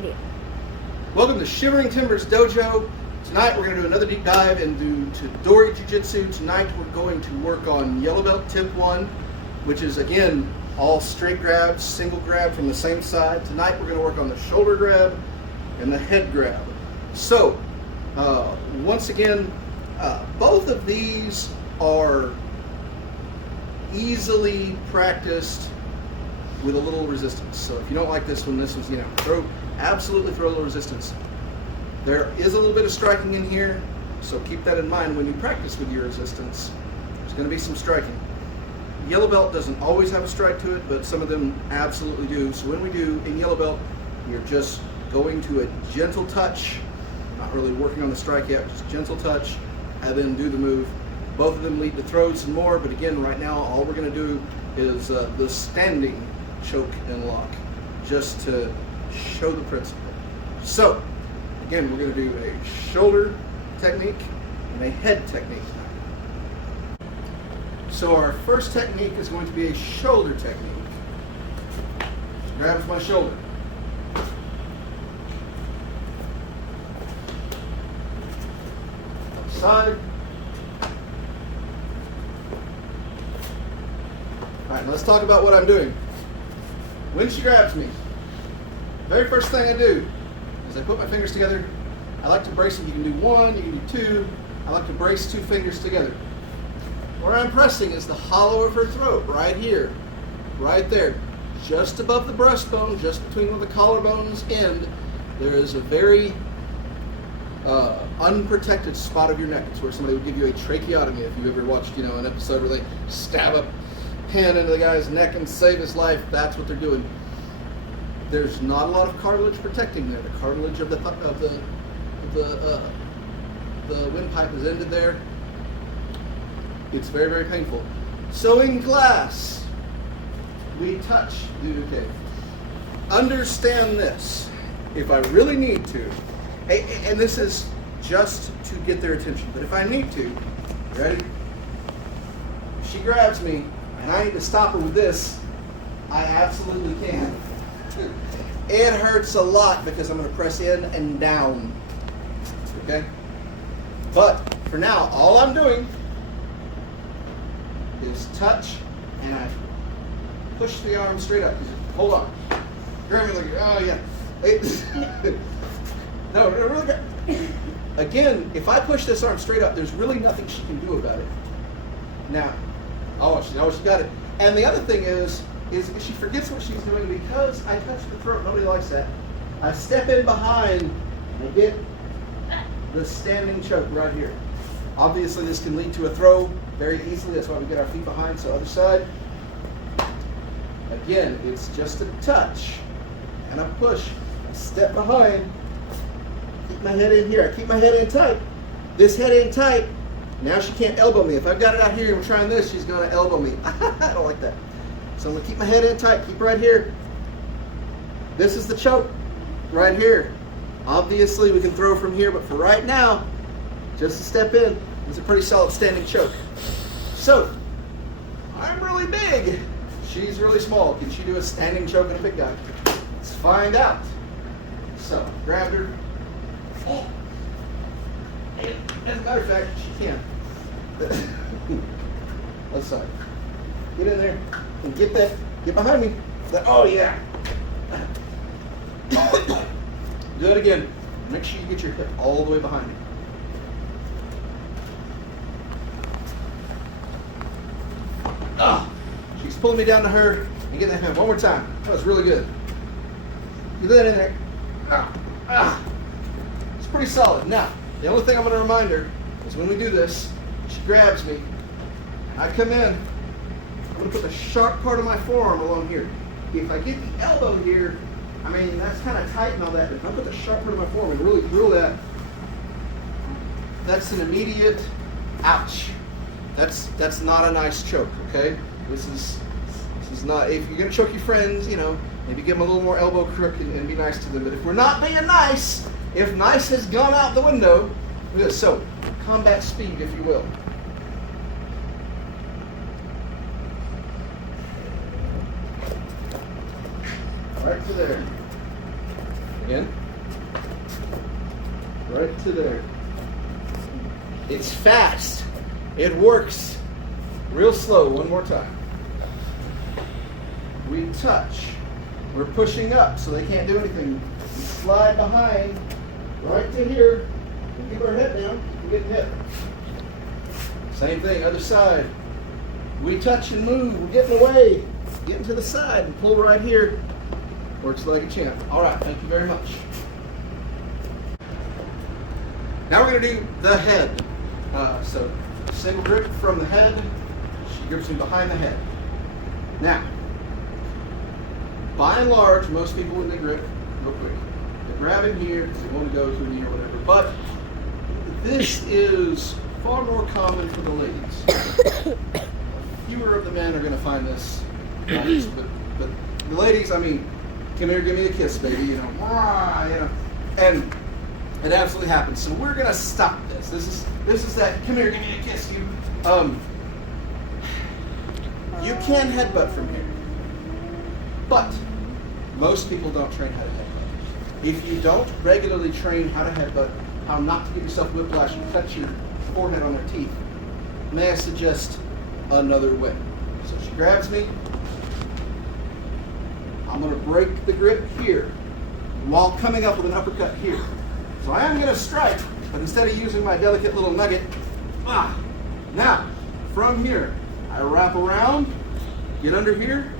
video. Welcome to Shivering Timbers Dojo. Tonight we're going to do another deep dive into Tedori Jujitsu. Tonight we're going to work on Yellow Belt Tip 1, which is again all straight grabs, single grab from the same side. Tonight we're going to work on the shoulder grab and the head grab. So, once again, both of these are easily practiced with a little resistance. So if you don't like this one's, absolutely throw a little resistance. There is a little bit of striking in here, so keep that in mind when you practice with your resistance. There's going to be some striking. Yellow belt doesn't always have a strike to it, but some of them absolutely do. So when we do in yellow belt, you're just going to a gentle touch, not really working on the strike yet, just gentle touch, and then do the move. Both of them lead to throws and more, but again, right now, all we're going to do is the standing choke and lock, just to show the principle. So, again, we're going to do a shoulder technique and a head technique. So our first technique is going to be a shoulder technique. Grabs my shoulder. Side. All right, let's talk about what I'm doing. When she grabs me, the very first thing I do is I put my fingers together. I like to brace them. You can do one, you can do two. I like to brace two fingers together. Where I'm pressing is the hollow of her throat, right here, right there, just above the breastbone, just between where the collarbones end. There is a very unprotected spot of your neck. It's where somebody would give you a tracheotomy. If you ever watched, an episode where they stab a pin into the guy's neck and save his life, that's what they're doing. There's not a lot of cartilage protecting there. The cartilage of the windpipe is ended there. It's very, very painful. So in class, we touch the okay. Understand this. If I really need to, and this is just to get their attention, but if I need to, ready? If she grabs me and I need to stop her with this, I absolutely can. It hurts a lot because I'm going to press in and down. Okay? But for now, all I'm doing is touch and I push the arm straight up. Hold on. Grab me like, oh yeah. No, really grab. Again, if I push this arm straight up, there's really nothing she can do about it. Now, she got it. And the other thing is she forgets what she's doing because I touch the throat. Nobody likes that. I step in behind and I get the standing choke right here. Obviously, this can lead to a throw very easily. That's why we get our feet behind. So other side. Again, it's just a touch. And I push. I step behind. Keep my head in here. I keep my head in tight. This head in tight. Now she can't elbow me. If I've got it out here and we're trying this, she's going to elbow me. I don't like that. So I'm going to keep my head in tight. Keep right here. This is the choke. Right here. Obviously, we can throw from here, but for right now, just a step in. It's a pretty solid standing choke. So, I'm really big. She's really small. Can she do a standing choke and a big guy? Let's find out. So, grabbed her. As a matter of fact, she can. Let's side. Get in there and get that. Get behind me. Oh yeah. Do it again. Make sure you get your hip all the way behind you. She's pulling me down to her and getting that hand one more time. That was really good. Get that in there. It's pretty solid. Now, the only thing I'm going to remind her is when we do this, she grabs me, and I come in, I'm going to put the sharp part of my forearm along here. If I get the elbow here, that's kind of tight and all that, but if I put the sharp part of my forearm and really drill that, that's an immediate ouch. That's not a nice choke, okay? This is not, if you're going to choke your friends, maybe give them a little more elbow crook and be nice to them. But if we're not being nice, if nice has gone out the window, look at this. So, combat speed, if you will. Right to there. Again. Right to there. It's fast. It works. Real slow. One more time. We touch. We're pushing up so they can't do anything. We slide behind right to here. We keep our head down. We're getting hit. Same thing, other side. We touch and move. We're getting away. Getting to the side and pull right here. Works like a champ. All right, thank you very much. Now we're going to do the head. So single grip from the head. She grips me behind the head. Now, by and large, most people when they grip, real quick, they grab in here because they want to go to a knee or whatever. But this is far more common for the ladies. Fewer of the men are going to find this. But the ladies, I mean, come here, give me a kiss, baby. You know, and it absolutely happens. So we're going to stop this. This is that. Come here, give me a kiss. You can headbutt from here, but most people don't train how to headbutt. If you don't regularly train how to headbutt, how not to give yourself whiplash and cut your forehead on their teeth, may I suggest another way? So she grabs me. I'm going to break the grip here while coming up with an uppercut here. So I am going to strike, but instead of using my delicate little nugget, now from here, I wrap around, get under here,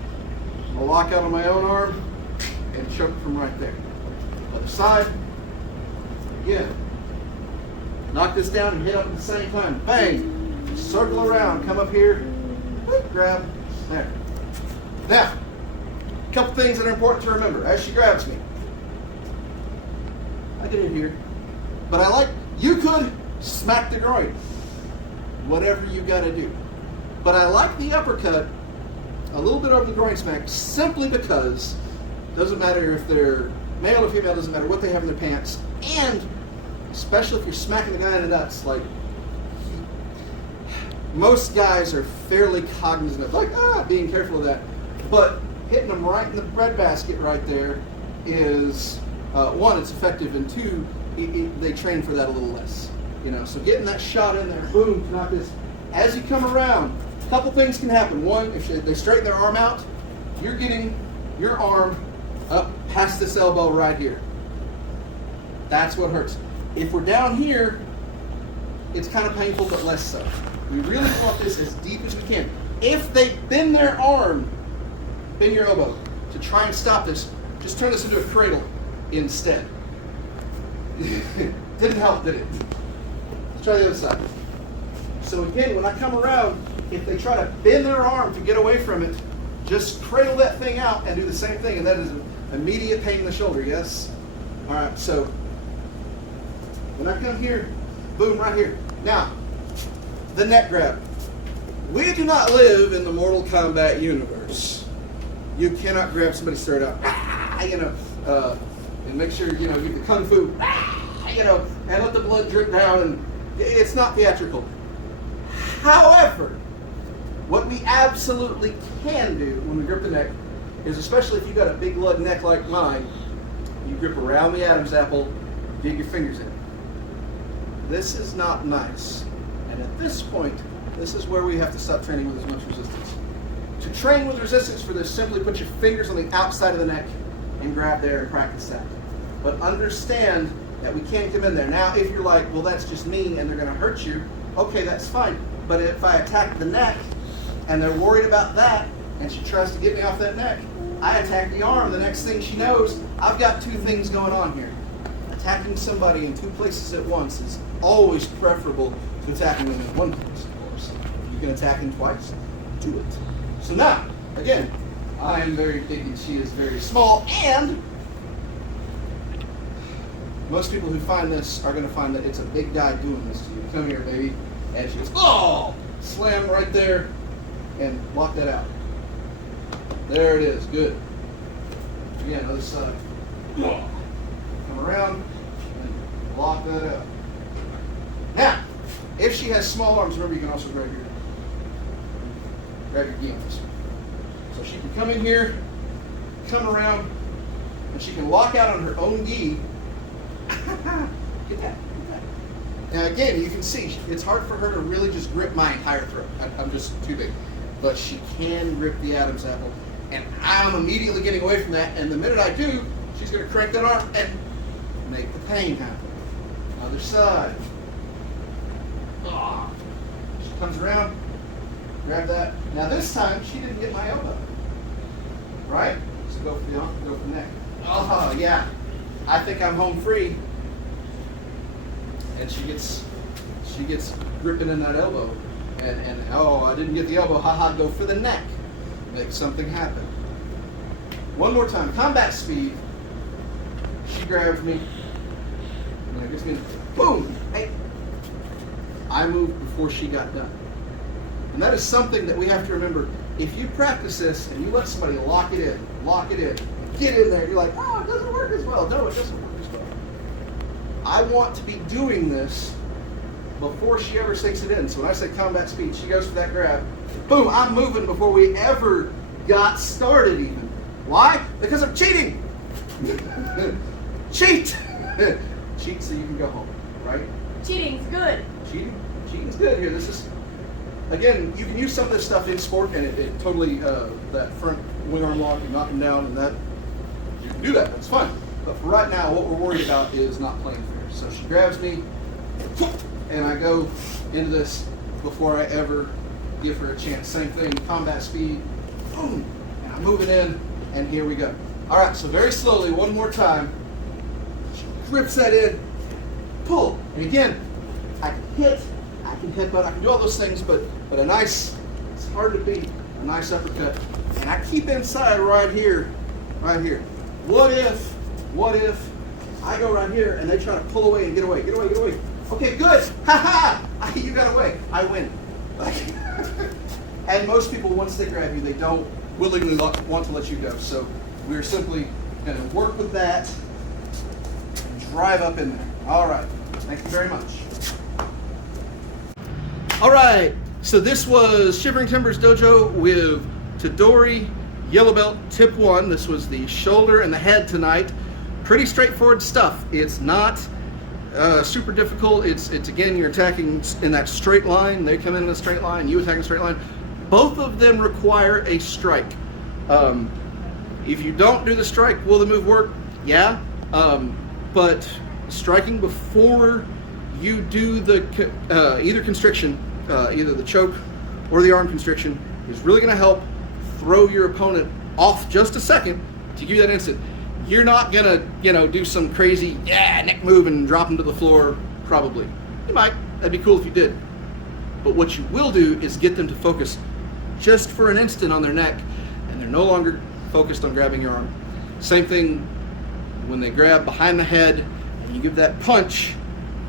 I'll lock out on my own arm, and choke from right there. Other side, again. Knock this down and hit up at the same time. Bang! Circle around, come up here, grab, there. Now, a couple things that are important to remember as she grabs me. I get in here, but you could smack the groin. Whatever you gotta do. But I like the uppercut a little bit over the groin smack simply because it doesn't matter if they're male or female, doesn't matter what they have in their pants, and especially if you're smacking the guy in the nuts, like most guys are fairly cognizant of being careful of that, but hitting them right in the breadbasket right there is one, it's effective, and two, they train for that a little less. You know, so getting that shot in there, boom, knock this. As you come around, a couple things can happen. One, if they straighten their arm out, you're getting your arm up past this elbow right here. That's what hurts. If we're down here, it's kind of painful, but less so. We really want this as deep as we can. If they bend their arm, bend your elbow, to try and stop this, just turn this into a cradle instead. Didn't help, did it? Let's try the other side. So again, when I come around, if they try to bend their arm to get away from it, just cradle that thing out and do the same thing, and that is an immediate pain in the shoulder, yes? All right, so when I come here, boom, right here. Now, the neck grab. We do not live in the Mortal Kombat universe. You cannot grab somebody straight up, and make sure, give the kung fu, and let the blood drip down, and it's not theatrical. However, what we absolutely can do when we grip the neck is, especially if you've got a big lug neck like mine, you grip around the Adam's apple, dig your fingers in. This is not nice. And at this point, this is where we have to stop training with as much resistance. To train with resistance for this, simply put your fingers on the outside of the neck and grab there and practice that. But understand that we can't come in there. Now, if you're like, well, that's just me and they're going to hurt you, okay, that's fine. But if I attack the neck and they're worried about that and she tries to get me off that neck, I attack the arm. The next thing she knows, I've got two things going on here. Attacking somebody in two places at once is always preferable to attacking them in one place, of course. If you can attack him twice, do it. So now, again, I am very big and she is very small, and most people who find this are going to find that it's a big guy doing this to you. Come here, baby. And she goes, oh! Slam right there and lock that out. There it is. Good. Again, other side. Come around and lock that out. Now, if she has small arms, remember you can also grab your gi on this one. So she can come in here, come around, and she can lock out on her own gi. Get that. Now again, you can see it's hard for her to really just grip my entire throat. I'm just too big. But she can grip the Adam's apple, and I'm immediately getting away from that. And the minute I do, she's going to crank that arm and make the pain happen. Other side. Oh. She comes around, grab that. Now this time, she didn't get my elbow. Right? So go for the arm, go for the neck. Oh, yeah. I think I'm home free. And she gets gripping in that elbow. And oh, I didn't get the elbow. Haha, go for the neck. Make something happen. One more time. Combat speed. She grabs me. And gives me boom. Hey. I moved before she got done. And that is something that we have to remember. If you practice this and you let somebody lock it in, get in there, you're like, oh, it doesn't work as well. No, it doesn't work as well. I want to be doing this before she ever sinks it in. So when I say combat speed, she goes for that grab. Boom, I'm moving before we ever got started even. Why? Because I'm cheating. Cheat. Cheat so you can go home, right? Cheating's good. Cheating's good here. This is, again, you can use some of this stuff in sport, and it totally, that front wing arm lock, you knock them down, and that, you can do that, that's fine. But for right now, what we're worried about is not playing fair. So she grabs me, and I go into this before I ever give her a chance. Same thing, combat speed, boom, and I'm moving in, and here we go. All right, so very slowly, one more time. She grips that in, pull, and again, I can hit, I can headbutt, I can do all those things, but a nice, it's hard to beat, a nice uppercut. And I keep inside right here. What if I go right here and they try to pull away and get away. Okay, good. Ha ha! You got away. I win. And most people, once they grab you, they don't willingly want to let you go. So we're simply going to work with that and drive up in there. All right. Thank you very much. All right. So this was Shivering Timbers Dojo with Tedori Yellow Belt Tip 1. This was the shoulder and the head tonight. Pretty straightforward stuff. It's not super difficult. It's again, you're attacking in that straight line. They come in a straight line. You attack in a straight line. Both of them require a strike. If you don't do the strike, will the move work? Yeah. But striking before you do the either constriction, either the choke or the arm constriction, is really going to help throw your opponent off just a second to give you that instant. You're not going to, do some crazy, neck move and drop them to the floor, probably. You might. That'd be cool if you did. But what you will do is get them to focus just for an instant on their neck, and they're no longer focused on grabbing your arm. Same thing when they grab behind the head and you give that punch.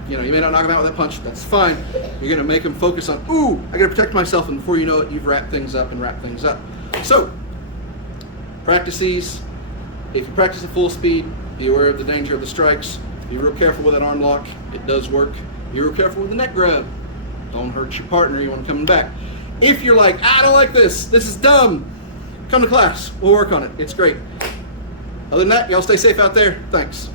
You may not knock them out with that punch. That's fine. You're going to make them focus on, ooh, I got to protect myself, and before you know it, you've wrapped things up. So, practice these. If you practice at full speed, be aware of the danger of the strikes. Be real careful with that arm lock. It does work. Be real careful with the neck grab. Don't hurt your partner. You want them coming back. If you're like, I don't like this. This is dumb. Come to class. We'll work on it. It's great. Other than that, y'all stay safe out there. Thanks.